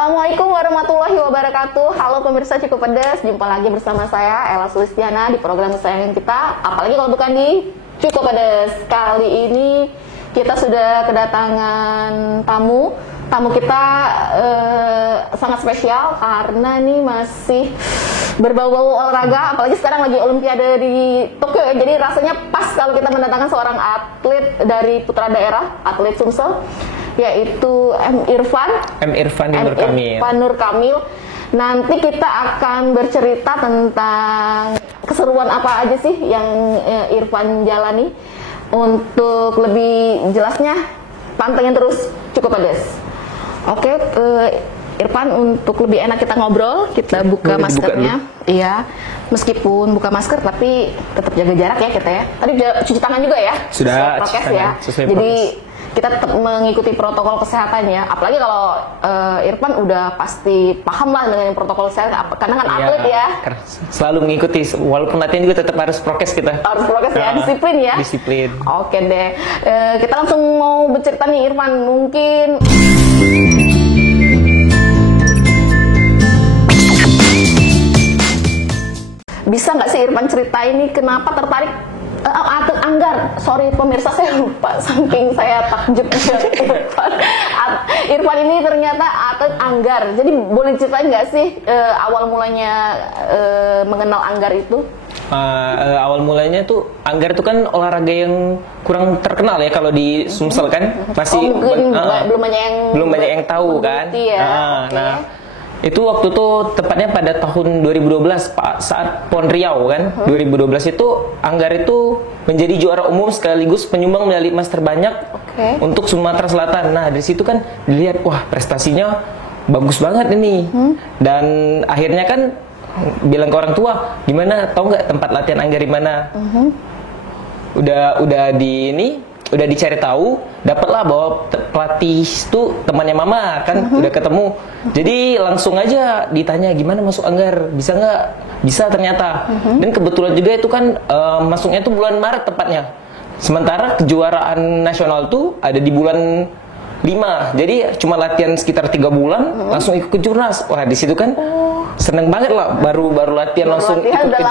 Assalamualaikum warahmatullahi wabarakatuh. Halo pemirsa Cukup Pedas, jumpa lagi bersama saya Ella Sulistiana di program kesayangan kita. Apalagi kalau bukan di Cukup Pedas. Kali ini kita sudah kedatangan tamu. Tamu kita sangat spesial karena nih masih berbau-bau olahraga, apalagi sekarang lagi Olimpiade di Tokyo ya. Jadi rasanya pas kalau kita mendatangkan seorang atlet dari putra daerah, atlet Sumsel, yaitu M. Irfan Nur Kamil. Nanti kita akan bercerita tentang keseruan apa aja sih yang Irfan jalani. Untuk lebih jelasnya, pantengin terus Cukup Pedas. Oke, Irfan, untuk lebih enak kita ngobrol, kita buka maskernya. Iya, meskipun buka masker tapi tetap jaga jarak ya kita ya. Tadi cuci tangan juga ya? Sudah, prokes ya. Jadi kita tetap mengikuti protokol kesehatan ya. Apalagi kalau Irfan udah pasti paham lah dengan protokol kesehatan, karena kan atlet ya. Selalu mengikuti, walaupun latihan juga tetap harus prokes kita. Harus prokes ya, disiplin ya. Disiplin. Oke deh, kita langsung mau bercerita nih Irfan. Mungkin bisa nggak sih Irfan cerita ini kenapa tertarik atlet Anggar? Sorry pemirsa, saya lupa saking saya takjubnya Irfan ini ternyata atlet Anggar. Jadi boleh ceritain nggak sih awal mulanya mengenal Anggar itu? Awal mulanya tuh Anggar itu kan olahraga yang kurang terkenal ya kalau di Sumsel kan, masih belum banyak yang tahu kan. Ya. Nah, itu waktu itu tepatnya pada tahun 2012 saat PON Riau kan. 2012 itu Anggar itu menjadi juara umum sekaligus penyumbang medali emas terbanyak untuk Sumatera Selatan. Nah, dari situ kan dilihat, wah prestasinya bagus banget ini. Dan akhirnya kan bilang ke orang tua, gimana, tahu nggak tempat latihan Anggar di mana? Udah dicari tahu, dapatlah bahwa pelatih itu temannya mama kan, udah ketemu. Jadi langsung aja ditanya gimana masuk Anggar, bisa nggak? Bisa ternyata. Dan kebetulan juga itu kan masuknya itu bulan Maret tepatnya. Sementara kejuaraan nasional tuh ada di bulan 5. Jadi cuma latihan sekitar 3 bulan, langsung ikut ke Jurnas. Wah, di situ kan seneng banget lah, baru latihan langsung ikut ke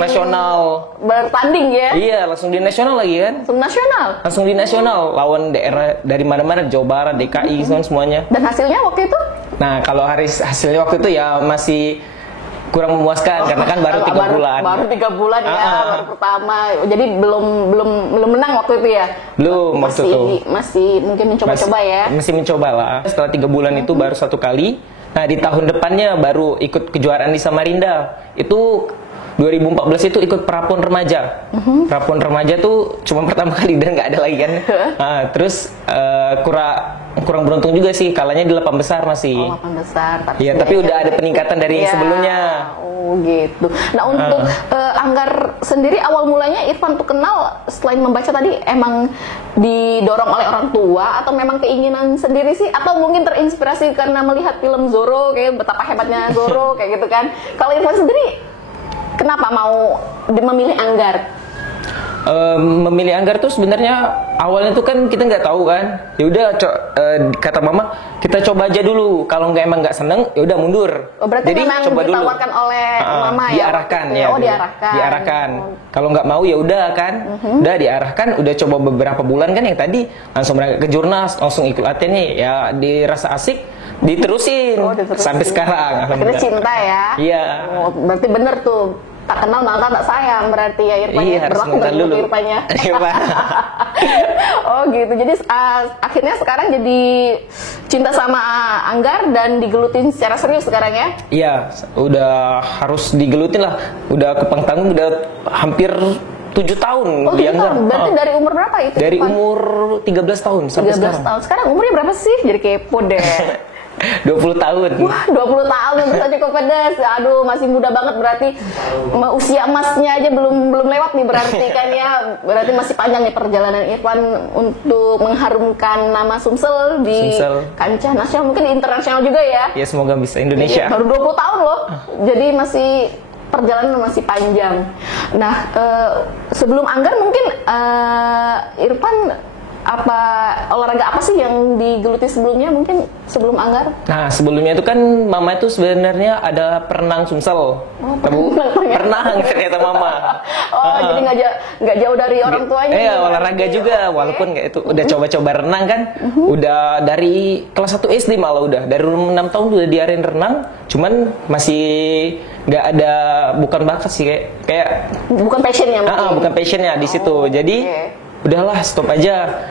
nasional. Bertanding ya? Iya, langsung di nasional lagi kan? Langsung di nasional, lawan daerah dari mana-mana, Jawa Barat, DKI, semuanya. Dan hasilnya waktu itu? Nah, kalau hasilnya waktu itu ya masih kurang memuaskan karena kan baru 3 bulan. Baru 3 bulan ya, baru pertama. Jadi belum menang waktu itu ya. Belum waktu itu. Masih mungkin mencoba-coba ya. Masih mencoba lah. Setelah 3 bulan itu baru 1 kali. Nah, di tahun depannya baru ikut kejuaraan di Samarinda. Itu 2014 itu ikut Prapon Remaja. Prapon Remaja tuh cuma pertama kali dan nggak ada lagi kan. Terus kurang beruntung juga sih, kalahnya di 8 besar masih. 8 besar. Iya, tapi udah ada peningkatan dari sebelumnya. Oh gitu. Nah, untuk Anggar sendiri awal mulanya Irfan tuh kenal selain membaca tadi, emang didorong oleh orang tua atau memang keinginan sendiri sih, atau mungkin terinspirasi karena melihat film Zorro, kayak betapa hebatnya Zorro kayak gitu kan. Kalau Irfan sendiri kenapa mau memilih Anggar? Memilih Anggar tuh sebenarnya awalnya tuh kan kita nggak tahu kan. Ya udah, kata mama, kita coba aja dulu. Kalau emang nggak seneng, ya udah mundur. Berarti jadi memang coba ditawarkan dulu oleh mama ya. Diarahkan ya. Diarahkan. Kalau nggak mau ya udah kan. Udah diarahkan, udah coba beberapa bulan kan, yang tadi langsung berangkat ke Jurnas, langsung ikut latihannya. Ya dirasa asik, diterusin. Sampai sekarang. Akhirnya cinta ya. Iya. Berarti bener tuh. Tak kenal maka tak sayang berarti ya Irfan. Iya, berlaku dulu Irfannya. Oh gitu. Jadi akhirnya sekarang jadi cinta sama Anggar dan digelutin secara serius sekarang ya? Iya, udah harus digelutin lah. Udah kepang tanggung udah hampir 7 tahun di Anggar. Berarti dari umur berapa itu? Dari umur 13 tahun sampai 13 tahun. Sekarang umurnya berapa sih? Jadi kepo deh. 20 tahun. Wah, 20 tahun bisa Cukup Pedas. Aduh, masih muda banget berarti. Usia emasnya aja belum lewat nih berarti kan ya. Berarti masih panjang nih perjalanan Irfan untuk mengharumkan nama Sumsel di kancah nasional, mungkin internasional juga ya. Ya, semoga bisa Indonesia. Baru 20 tahun loh. Jadi masih perjalanan masih panjang. Nah, sebelum Anggar mungkin Irfan apa olahraga apa sih yang digeluti sebelumnya, mungkin sebelum Anggar? Nah, sebelumnya itu kan mama itu sebenarnya ada perenang Sumsel. Perenang ternyata mama. Jadi nggak jauh dari orang tuanya. Iya, olahraga juga, walaupun nggak itu udah coba-coba renang kan. Udah dari kelas 1 SD malah udah. Dari umur 6 tahun udah diajarin renang, cuman masih nggak ada, bukan bakat sih kayak Bukan passionnya mungkin. bukan passionnya di situ. Jadi udahlah stop aja.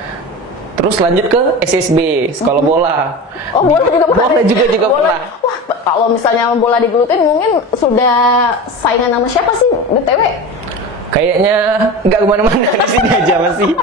Terus lanjut ke SSB, sekolah bola. Oh, bola juga pernah. Bola juga pernah. Wah, kalau misalnya bola digelutin mungkin sudah saingan sama siapa sih BTW? Kayaknya nggak kemana-mana, di sini aja masih.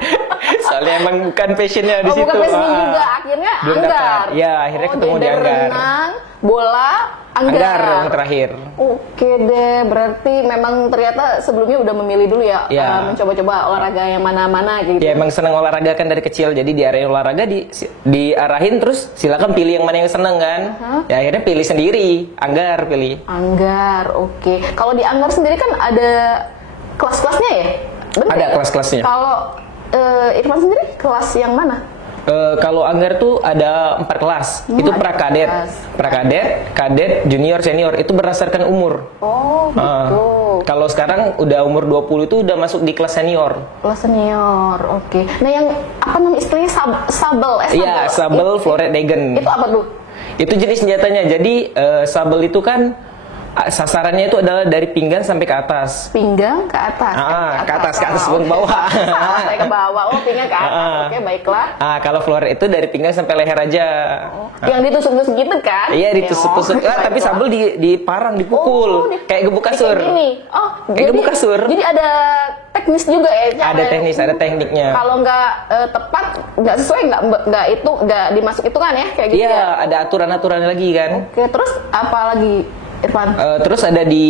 Soalnya emang bukan passionnya di situ. Bukan passionnya juga, akhirnya belum Anggar. dapat. Ya, akhirnya ketemu di Anggar. Renang, bola, Anggar yang terakhir. Oke deh, berarti memang ternyata sebelumnya udah memilih dulu ya, mencoba-coba olahraga yang mana-mana gitu. Ya emang seneng olahraga kan dari kecil, jadi diarahin olahraga, diarahin terus silakan pilih yang mana yang seneng kan. Ya akhirnya pilih sendiri, Anggar pilih. Anggar, oke. Kalau di Anggar sendiri kan ada kelas-kelasnya ya? Bener Ada ya? kelas-kelasnya. Kalau Irfan sendiri kelas yang mana? Kalau Anggar tuh ada 4 kelas. Itu prakadet, kadet, junior, senior. Itu berdasarkan umur. Oh, gitu. Kalau sekarang udah umur 20 itu udah masuk di kelas senior. Kelas senior, oke. Nah yang apa namanya istilahnya sabel? Iya, sabel, floret, degen. Itu apa tuh? Itu jenis senjatanya. Jadi sabel itu kan sasarannya itu adalah dari pinggang sampai ke atas. Pinggang ke atas. Ke atas ke bawah. Sampai ke bawah. Oh, pinggang ke atas. Oke, baiklah. Kalau floret itu dari pinggang sampai leher aja. Yang ditusuk-tusuk gitu kan? Iya, ditusuk-tusuk. Tapi sabel diparang, dipukul. Kayak gebuk kasur. Kayak gebuk kasur. Jadi ada teknis juga ya? Ada teknis, ada tekniknya. Kalau nggak tepat, nggak sesuai, nggak dimasuk hitungan ya? Kayak gitu ya? Iya, ada aturan-aturannya lagi kan. Oke, terus apa lagi? Irfan. Terus ada di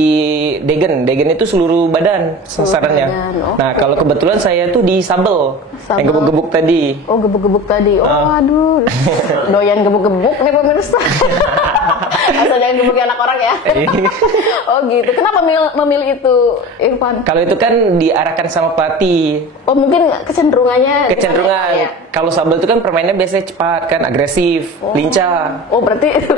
degen itu seluruh badan sasarannya. Nah kalau kebetulan saya tuh di sabel. Yang gebuk-gebuk tadi. Oh, gebuk-gebuk tadi. Oh, aduh. Doyan gebuk-gebuk nih pemirsa. Asal jangan gebukin anak orang ya. Oh gitu. Kenapa memilih itu, Irfan? Kalau itu kan diarahkan sama pelatih. Oh, mungkin kecenderungannya. Ya? Kalau sabel itu kan permainnya biasanya cepat kan, agresif, lincah. Oh, berarti gitu.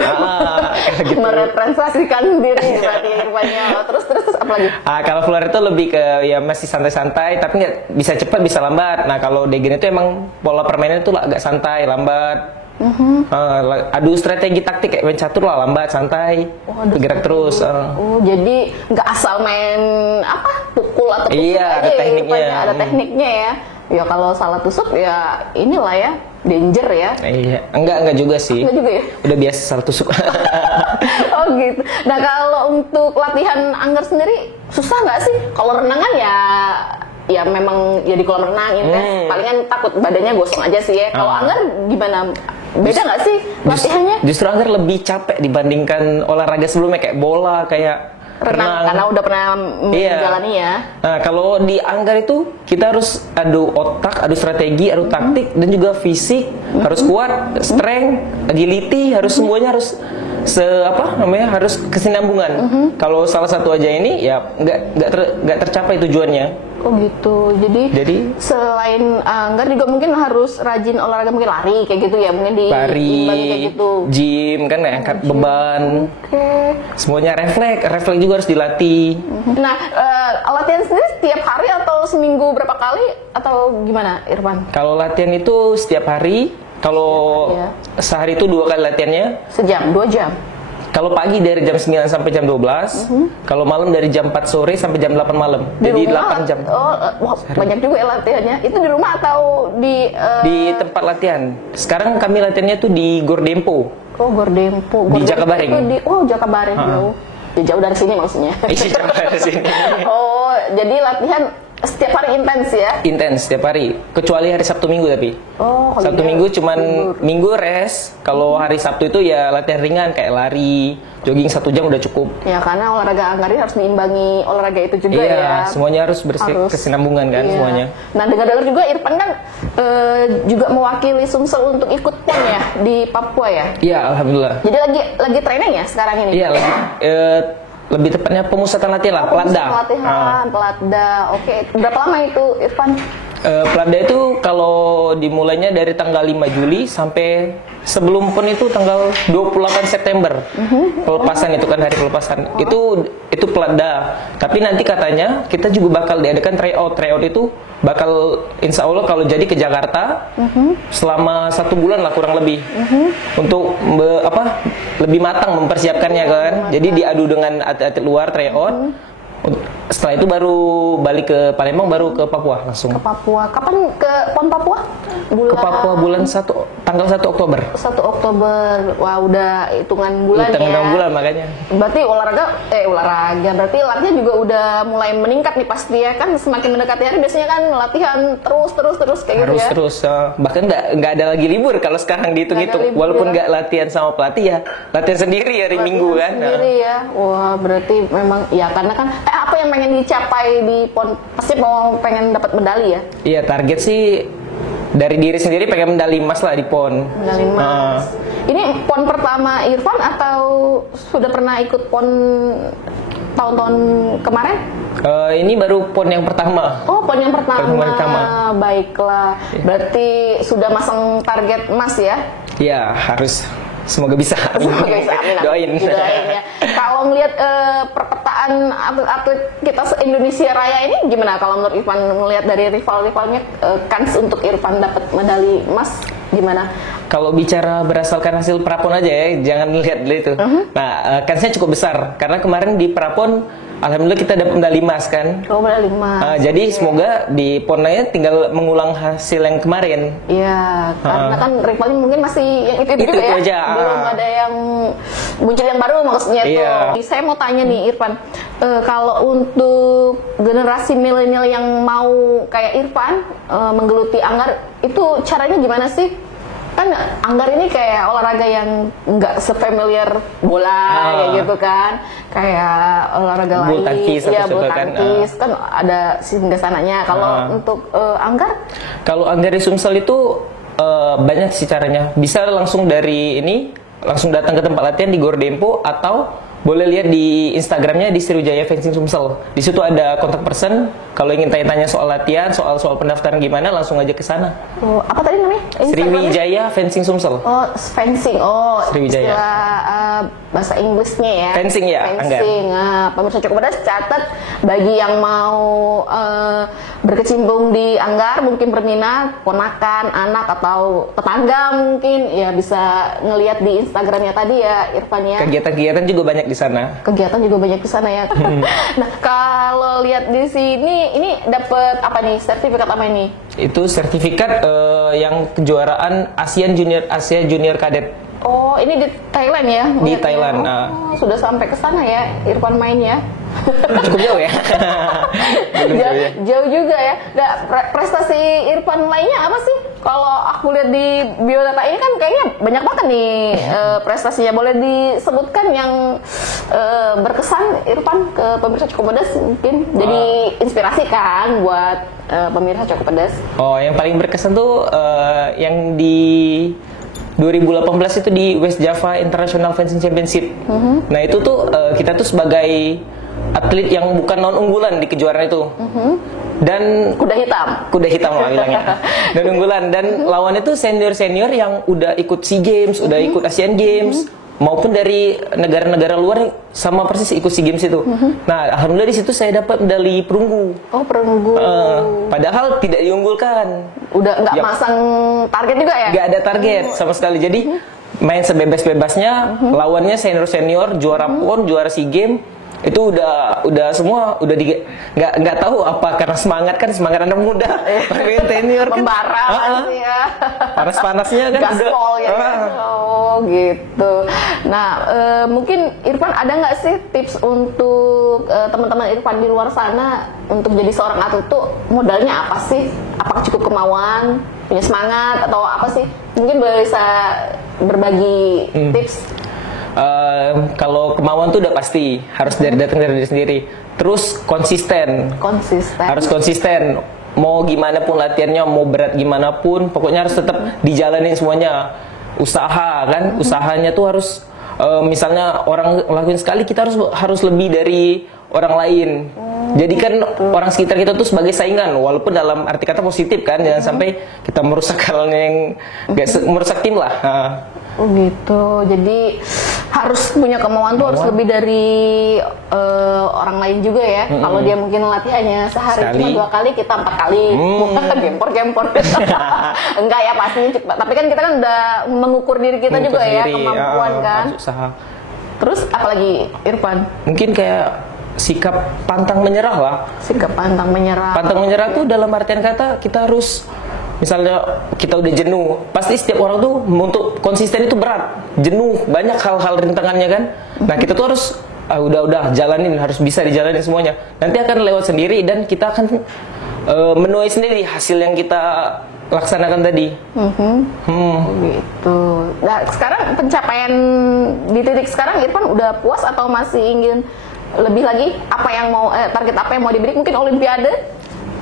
merepresentasikan diri berarti Irfannya. Terus apa lagi? Kalau floret itu lebih ke ya masih santai-santai, tapi nggak bisa cepat bisa lambat. Nah kalau degen itu emang pola permainan itu agak santai, lambat. Adu strategi taktik kayak main catur lah, lambat, santai, bergerak terus. Jadi nggak asal main pukul atau tusuk iya, aja ada tekniknya. Ya, ada tekniknya ya. Ya kalau salah tusuk ya inilah ya, danger ya. Iya, enggak juga sih. Enggak juga ya. Udah biasa salah tusuk. Oh gitu. Nah kalau untuk latihan Anggar sendiri susah nggak sih? Kalau renangan ya memang ya di kolam renang intens, palingan takut badannya gosong aja sih ya. Kalau Anggar gimana? Beda nggak sih latihannya? Justru Anggar lebih capek dibandingkan olahraga sebelumnya kayak bola, kayak renang. Karena udah pernah menjalani ya. Nah kalau di Anggar itu kita harus adu otak, adu strategi, adu taktik, dan juga fisik harus kuat, strength, agility, harus semuanya harus harus kesinambungan. Kalau salah satu aja ini ya nggak tercapai tujuannya. Oh gitu. Jadi selain Anggar juga mungkin harus rajin olahraga, mungkin lari kayak gitu ya, mungkin lari, kayak gitu. Gym kan ya, angkat beban. Semuanya refleks juga harus dilatih. Nah, latihan sendiri setiap hari atau seminggu berapa kali atau gimana, Irfan? Kalau latihan itu setiap hari. Kalau sehari itu 2 kali latihannya. Sejam, 2 jam? Kalau pagi dari jam 9 sampai jam 12. Kalau malam dari jam 4 sore sampai jam 8 malam. Jadi 8 jam. Banyak juga ya latihannya. Itu di rumah atau di tempat latihan. Sekarang kami latihannya tuh di Gordempo. Oh, Gordempo. Di Jakabareng. Jakabareng jauh. Jauh dari sini maksudnya. Jauh dari sini. Oh, jadi latihan setiap hari intens ya? Intens setiap hari, kecuali hari Sabtu Minggu tapi. Sabtu Minggu cuman Minggu rest. Kalau hari Sabtu itu ya latihan ringan kayak lari, jogging 1 jam udah cukup. Ya karena olahraga Anggar ini harus diimbangi olahraga itu juga ya. Iya, semuanya harus berkesinambungan kan semuanya. Nah dengar-dengar juga Irfan kan juga mewakili Sumsel untuk ikut PON ya di Papua ya? Iya, alhamdulillah. Jadi lagi training ya sekarang ini? Iya, lebih tepatnya pemusatan latihan lah, pelatda. Pelatda. Oke, berapa lama itu Irfan? Platda itu kalau dimulainya dari tanggal 5 Juli sampai sebelum PON itu tanggal 28 September. Pelepasan itu kan hari pelepasan. Itu Platda. Tapi nanti katanya kita juga bakal diadakan tryout. Tryout itu bakal insya Allah kalau jadi ke Jakarta selama 1 bulan lah kurang lebih. Untuk lebih matang mempersiapkannya kan. Jadi diadu dengan atlet-atlet luar tryout. Setelah itu baru balik ke Palembang, baru ke Papua langsung. Ke Papua. Kapan ke PON Papua? Ke Papua tanggal 1 Oktober. 1 Oktober. Wah, udah hitungan bulan ya. Hitungan bulan makanya. Berarti olahraga berarti latihan juga udah mulai meningkat nih pasti ya kan, semakin mendekati hari biasanya kan latihan terus kayak gitu ya. Terus bahkan nggak ada lagi libur kalau sekarang dihitung-hitung. Walaupun nggak latihan sama pelatih ya, latihan sendiri hari Minggu kan. Sendiri ya. Wah, berarti memang ya karena kan apa yang pengen dicapai di PON? Pasti pengen dapat medali ya? Iya, target sih dari diri sendiri pengen medali emas lah di PON. Medali emas. Ini PON pertama Irfan atau sudah pernah ikut PON tahun-tahun kemarin? Ini baru PON yang pertama. Oh, PON yang pertama. Baiklah. Berarti sudah masang target emas ya? Iya, harus. Semoga bisa. Semoga bisa. Amin. Doain. Ya. Kalau melihat perpetaan atlet kita Indonesia Raya ini gimana? Kalau menurut Irfan melihat dari rival-rivalnya, kans untuk Irfan dapat medali emas gimana? Kalau bicara berdasarkan hasil prapon aja ya, jangan lihat dulu itu. Nah, kansnya cukup besar karena kemarin di prapon alhamdulillah kita dapat medali emas kan. Oh, medali emas. Jadi semoga di PON lainnya tinggal mengulang hasil yang kemarin. Iya, karena kan rivalnya mungkin masih yang itu juga ya. Aja. Belum ada yang muncul yang baru maksudnya tuh. Saya mau tanya nih Irfan, kalau untuk generasi milenial yang mau kayak Irfan menggeluti anggar, itu caranya gimana sih? Kan anggar ini kayak olahraga yang nggak sefamiliar bola kayak gitu kan, kayak olahraga bulu lain, ya bulu tangkis kan ada singgah sananya. Kalau untuk anggar? Kalau anggar di Sumsel itu banyak sih caranya. Bisa langsung langsung datang ke tempat latihan di Gor Dempo atau boleh lihat di Instagramnya di Sriwijaya Fencing Sumsel. Di situ ada kontak person. Kalau ingin tanya-tanya soal latihan, soal pendaftaran gimana, langsung aja ke sana. Oh, apa tadi namanya? Sriwijaya Fencing Sumsel. Oh, fencing. Oh, Sriwijaya. Istilah bahasa Inggrisnya ya. Fencing ya. Fencing. Pemirsa cukup pedas, catat bagi yang mau berkecimpung di anggar, mungkin berminat, ponakan, anak atau tetangga mungkin ya bisa ngelihat di Instagramnya tadi ya Irfan ya. Kegiatan-kegiatan juga banyak di sana. Kegiatan juga banyak di sana ya. Nah, kalau lihat di sini, ini dapat apa nih? Sertifikat apa ini? Itu sertifikat yang kejuaraan Asia Junior Kadet. Oh, ini di Thailand ya? Di Thailand. Oh, sudah sampai ke sana ya, Irfan main ya? Cukup jauh ya? Jauh juga ya. Nah, prestasi Irfan lainnya apa sih? Kalau aku lihat di biodata ini kan kayaknya banyak banget nih prestasinya. Boleh disebutkan yang berkesan Irfan ke pemirsa Cukup Pedas mungkin? Jadi inspirasi kan buat pemirsa Cukup Pedas. Oh, yang paling berkesan tuh yang di 2018 itu di West Java International Fencing Championship. Nah itu tuh kita tuh sebagai atlet yang bukan non unggulan di kejuaraan itu. Dan kuda hitam lah bilangnya. Dan unggulan dan lawannya tuh senior yang udah ikut SEA Games, udah ikut Asian Games, maupun dari negara-negara luar sama persis ikut SEA Games itu. Nah, alhamdulillah di situ saya dapat medali perunggu. Oh, perunggu. Padahal tidak diunggulkan. Udah nggak masang target juga ya? Nggak ada target sama sekali. Jadi main sebebas-bebasnya. Lawannya senior, juara PON, juara SEA Games. Itu udah semua udah nggak tahu apa karena semangat anak muda main senior kan membara ya. Panas-panasnya kan gaspol ya kan? Oh gitu. Nah mungkin Irfan ada nggak sih tips untuk teman-teman Irfan di luar sana untuk jadi seorang atlet tuh modalnya apa sih? Apakah cukup kemauan, punya semangat atau apa sih? Mungkin bisa berbagi tips. Kalau kemauan tuh udah pasti harus datang dari diri sendiri. Terus konsisten. Harus konsisten. Mau gimana pun latihannya, mau berat gimana pun, pokoknya harus tetap dijalanin semuanya. Usaha kan, usahanya tuh harus misalnya orang lakuin sekali, kita harus lebih dari orang lain. Jadikan orang sekitar kita tuh sebagai saingan, walaupun dalam arti kata positif kan, jangan sampai kita merusak hal yang merusak tim lah. Oh gitu, jadi harus punya kemauan tuh harus lebih dari orang lain juga ya. Kalau dia mungkin latihannya sehari cuma 2 kali, kita 4 kali, bukan gempor. Enggak ya pastinya, tapi kan kita kan udah mengukur diri kita juga ya, kemampuan kan. Usaha. Terus apalagi Irfan? Mungkin kayak sikap pantang menyerah lah. Sikap pantang menyerah. Pantang menyerah tuh dalam artian kata kita harus, misalnya kita udah jenuh, pasti setiap orang tuh untuk konsisten itu berat, jenuh, banyak hal-hal rintangannya kan. Nah kita tuh harus udah jalanin, harus bisa dijalanin semuanya. Nanti akan lewat sendiri dan kita akan menuai sendiri hasil yang kita laksanakan tadi. Gitu. Nah sekarang pencapaian di titik sekarang Irfan udah puas atau masih ingin lebih lagi? Apa yang mau target apa yang mau diberi? Mungkin Olimpiade?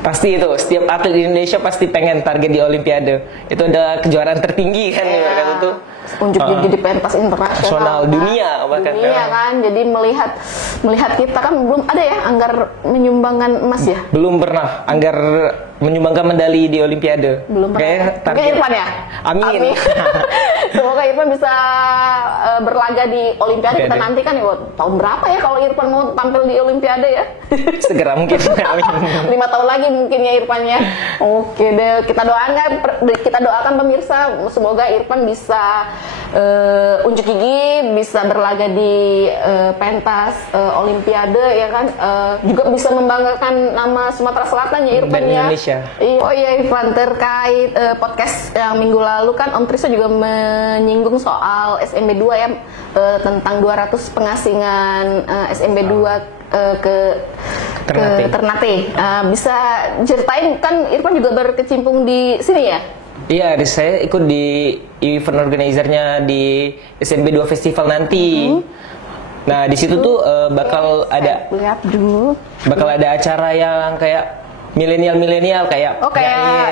Pasti itu, setiap atlet di Indonesia pasti pengen target di Olimpiade. Itu ada kejuaraan tertinggi kan, mereka itu. Unjuk gigi di pentas internasional kan? dunia bahkan. Dunia kan, jadi melihat kita kan belum ada ya Anggar menyumbangkan emas ya? Belum pernah Anggar menyumbangkan medali di Olimpiade. Belum pernah. Mungkin Irfan ya? Amin. Semoga Irfan bisa berlaga di Olimpiade. Kita nantikan ya, tahun berapa ya kalau Irfan mau tampil di Olimpiade ya? Segera mungkin. 5 tahun lagi mungkin ya Irfan ya. Oke deh, kita doakan pemirsa, semoga Irfan bisa unjuk gigi, bisa berlaga di pentas Olimpiade ya kan, juga bisa membanggakan nama Sumatera Selatan ya Irfan ya. Indonesia. Oh iya Irfan, terkait podcast yang minggu lalu kan Om Trisno juga menyinggung soal SMB2 ya, tentang 200 pengasingan SMB2 ke Ternate. Bisa ceritain kan Irfan juga berkecimpung di sini ya? Iya, saya ikut di event organizernya di SMB2 Festival nanti. Nah, di situ tuh bakal ada acara yang kayak milenial kayak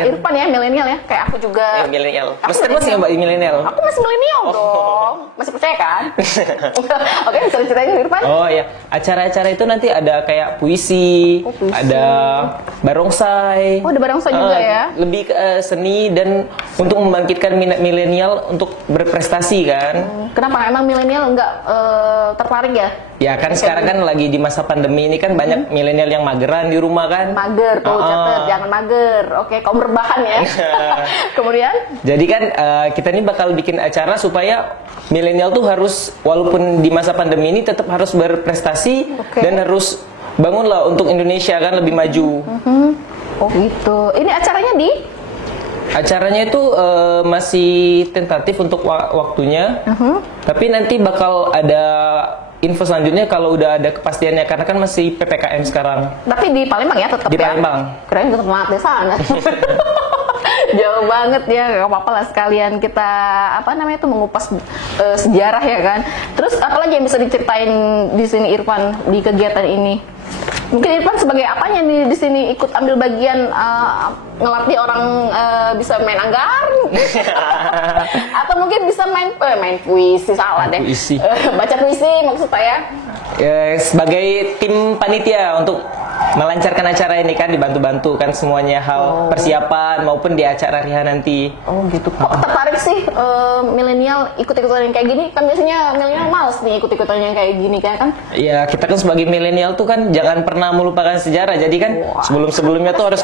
Irfan ya, milenial ya, kayak aku juga. Milenial. Masih masih nggak Mbak milenial? Aku masih milenial dong. Masih percaya kan? Oke, bisa ceritain Irfan? Oh iya, acara-acara itu nanti ada kayak puisi, ada barongsai. Oh, ada barongsai juga ya? Lebih ke seni dan untuk membangkitkan minat milenial untuk berprestasi kan. Kenapa emang milenial nggak tertarik ya? Ya kan sekarang kan lagi di masa pandemi ini kan banyak milenial yang mageran di rumah kan. Mager tuh, catet, jangan mager. Oke, kaum berbahan ya. Kemudian? Jadi kan kita ini bakal bikin acara supaya milenial tuh harus, walaupun di masa pandemi ini tetap harus berprestasi dan harus bangunlah untuk Indonesia kan lebih maju. Oh gitu. Ini acaranya di? Acaranya itu masih tentatif untuk waktunya. Tapi nanti bakal ada info selanjutnya kalau udah ada kepastiannya, karena kan masih PPKM sekarang. Tapi di Palembang ya tetap di ya? Palembang. Keren tetap banget di sana. Jauh banget ya, gak apa-apa lah sekalian kita mengupas sejarah ya kan. Terus apalagi yang bisa diceritain di sini Irfan di kegiatan ini? Mungkin Irfan sebagai apanya nih di sini ikut ambil bagian ngelatih orang bisa main anggar, atau mungkin bisa main puisi, salah deh. Baca puisi maksud saya. Ya, sebagai tim panitia untuk melancarkan acara ini kan, dibantu-bantu kan semuanya hal persiapan maupun di acara Riha nanti. Oh gitu. Kok tertarik sih milenial ikut-ikutan yang kayak gini? Kan biasanya milenial males nih ikut-ikutan yang kayak gini kan? Iya, kita kan sebagai milenial tuh kan jangan pernah melupakan sejarah. Jadi kan sebelum-sebelumnya tuh harus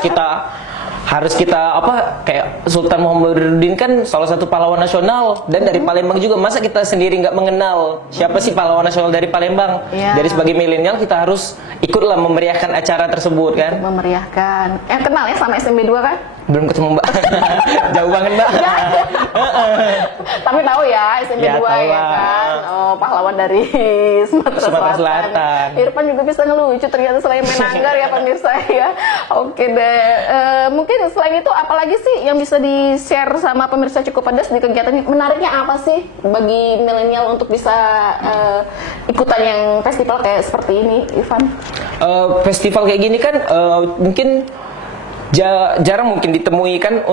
kita kayak Sultan Muhammaduddin kan salah satu pahlawan nasional dan dari Palembang juga. Masa kita sendiri nggak mengenal siapa sih pahlawan nasional dari Palembang? Dari sebagai milenial kita harus ikutlah memeriahkan acara tersebut kan? Memeriahkan. Kenal ya sama SMB2 kan? Belum ketemu Mbak. Jauh banget Mbak. Tapi tahu ya SMB2 ya kan. Oh, pahlawan dari Sumatera Selatan. Irfan juga bisa ngelucu ternyata selain main anggar ya pemirsa ya. Oke deh. Mungkin selain itu apalagi sih yang bisa di-share sama pemirsa Cukup Pedas di kegiatan ini? Menariknya apa sih bagi milenial untuk bisa ikutan yang festival kayak seperti ini, Irfan? Festival kayak gini kan mungkin jarang mungkin ditemui kan.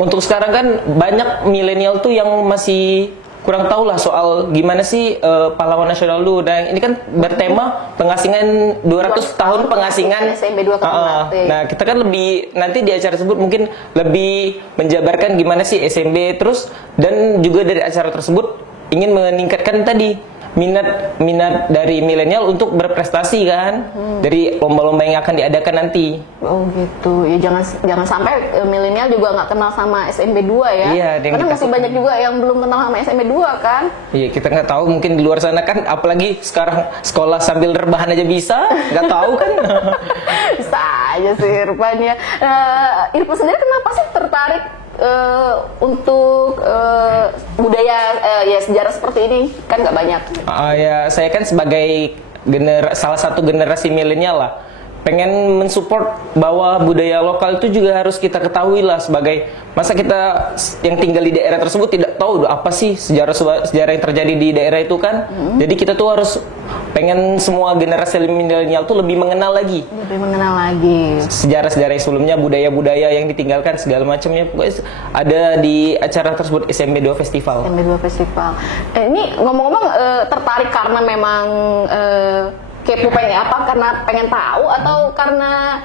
Untuk sekarang kan banyak milenial tuh yang masih kurang tahu lah soal gimana sih pahlawan nasional dulu. Nah, ini kan bertema pengasingan 200 tahun pengasingan SMB 2 Ternate. Nah, kita kan lebih nanti di acara tersebut mungkin lebih menjabarkan gimana sih SMB terus, dan juga dari acara tersebut ingin meningkatkan tadi minat dari milenial untuk berprestasi kan, dari lomba-lomba yang akan diadakan nanti. Oh gitu, ya jangan sampai milenial juga nggak kenal sama SMB 2 ya. Iya, karena masih banyak juga yang belum kenal sama SMB 2 kan. Iya, kita nggak tahu, mungkin di luar sana kan, apalagi sekarang sekolah sambil rebahan aja bisa, nggak tahu kan. Bisa aja sih Irfan ya. Irfan sendiri kenapa sih tertarik untuk budaya ya sejarah seperti ini, kan nggak banyak. Ya saya kan sebagai salah satu generasi milenial lah, pengen mensupport bahwa budaya lokal itu juga harus kita ketahui lah, sebagai masa kita yang tinggal di daerah tersebut tidak tahu apa sih sejarah yang terjadi di daerah itu kan. Jadi kita tuh harus pengen semua generasi milenial tuh lebih mengenal lagi sejarah-sejarah sebelumnya, budaya-budaya yang ditinggalkan segala macamnya. Pokoknya ada di acara tersebut, SMB 2 Festival. SMB 2 Festival. Ini ngomong-ngomong tertarik karena memang kepo pengen apa, karena pengen tahu atau karena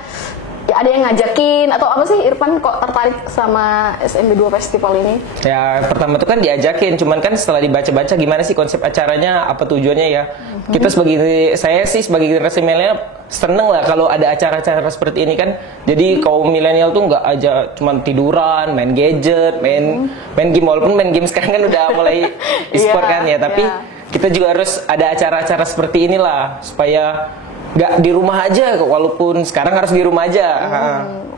ya ada yang ngajakin atau apa sih Irfan kok tertarik sama SMB 2 Festival ini? Ya pertama itu kan diajakin, cuman kan setelah dibaca-baca gimana sih konsep acaranya, apa tujuannya ya. Kita saya sih sebagai generasi milenial seneng lah kalau ada acara-acara seperti ini kan. Jadi kaum milenial tuh nggak aja cuman tiduran, main gadget, main game, walaupun main game sekarang kan udah mulai e-sport kan ya, tapi kita juga harus ada acara-acara seperti inilah supaya nggak di rumah aja, walaupun sekarang harus di rumah aja.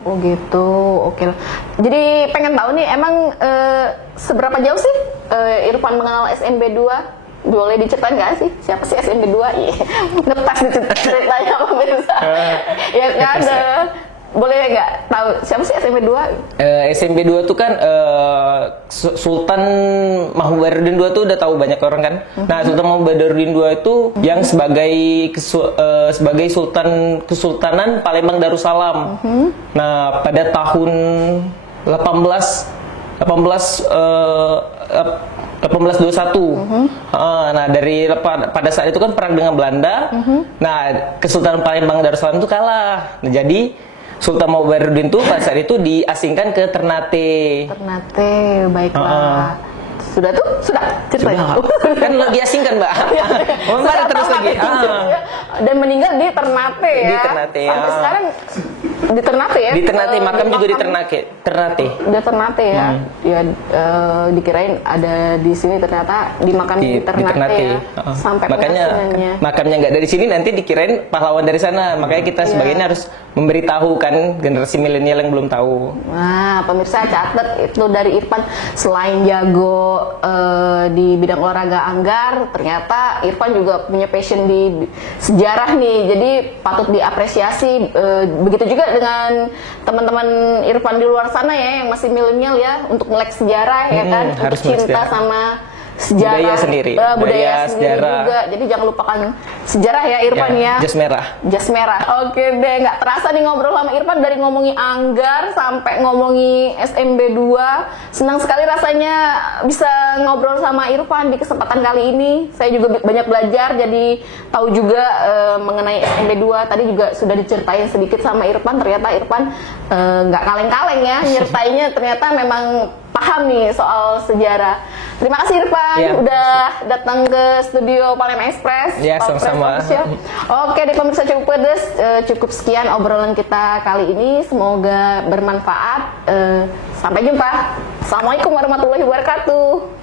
Oh gitu, oke. Jadi pengen tahu nih, emang seberapa jauh sih Irfan mengenal SMB 2? Boleh diceritain nggak sih siapa sih SMB 2? Iya, ngepas ceritanya apa pemirsa? Ya kan, boleh nggak tahu siapa sih SMB 2? SMB 2 tuh kan Sultan Mahmud II tuh udah tahu banyak orang kan. Nah, Sultan Mahmud II itu yang sebagai Kesultanan Palembang Darussalam. Nah, pada tahun 1821. Nah, pada saat itu kan perang dengan Belanda. Nah, Kesultanan Palembang Darussalam itu kalah. Nah, jadi Sultan Mahmud itu pada saat itu diasingkan ke Ternate. Ternate, baiklah. Sudah ceritanya. Kan lagi asingkan, Mbak. Mari terus lagi. Dan meninggal di Ternate ya. Di Ternate ya. Sampai sekarang di Ternate ya. Di Ternate, makam juga di Ternate. Di Ternate ya. Ya dikirain ada di sini, ternyata di makam di Ternate ya. Sampai makanya makamnya nggak dari sini, nanti dikirain pahlawan dari sana. Makanya kita sebagian harus memberitahu kan generasi milenial yang belum tahu. Nah, pemirsa catat itu dari Irfan, selain jago di bidang olahraga anggar, ternyata Irfan juga punya passion di sejarah nih. Jadi patut diapresiasi. Begitu juga dengan teman-teman Irfan di luar sana ya yang masih milenial ya, untuk melek sejarah ya kan, untuk cinta sama sejarah, budaya sendiri, sejarah juga. Jadi jangan lupakan sejarah ya Irfan ya. Jas merah. Oke deh, nggak terasa nih ngobrol sama Irfan, dari ngomongin anggar sampai ngomongin SMB 2. Senang sekali rasanya bisa ngobrol sama Irfan di kesempatan kali ini. Saya juga banyak belajar, jadi tahu juga mengenai SMB 2. Tadi juga sudah diceritain sedikit sama Irfan. Ternyata Irfan nggak kaleng-kaleng ya nyertainnya, ternyata memang paham nih soal sejarah. Terima kasih Irfan udah datang ke studio Palembang Express. Ya, sama-sama. Oke deh pemirsa Cukup Pedes, cukup sekian obrolan kita kali ini. Semoga bermanfaat. Sampai jumpa. Assalamualaikum warahmatullahi wabarakatuh.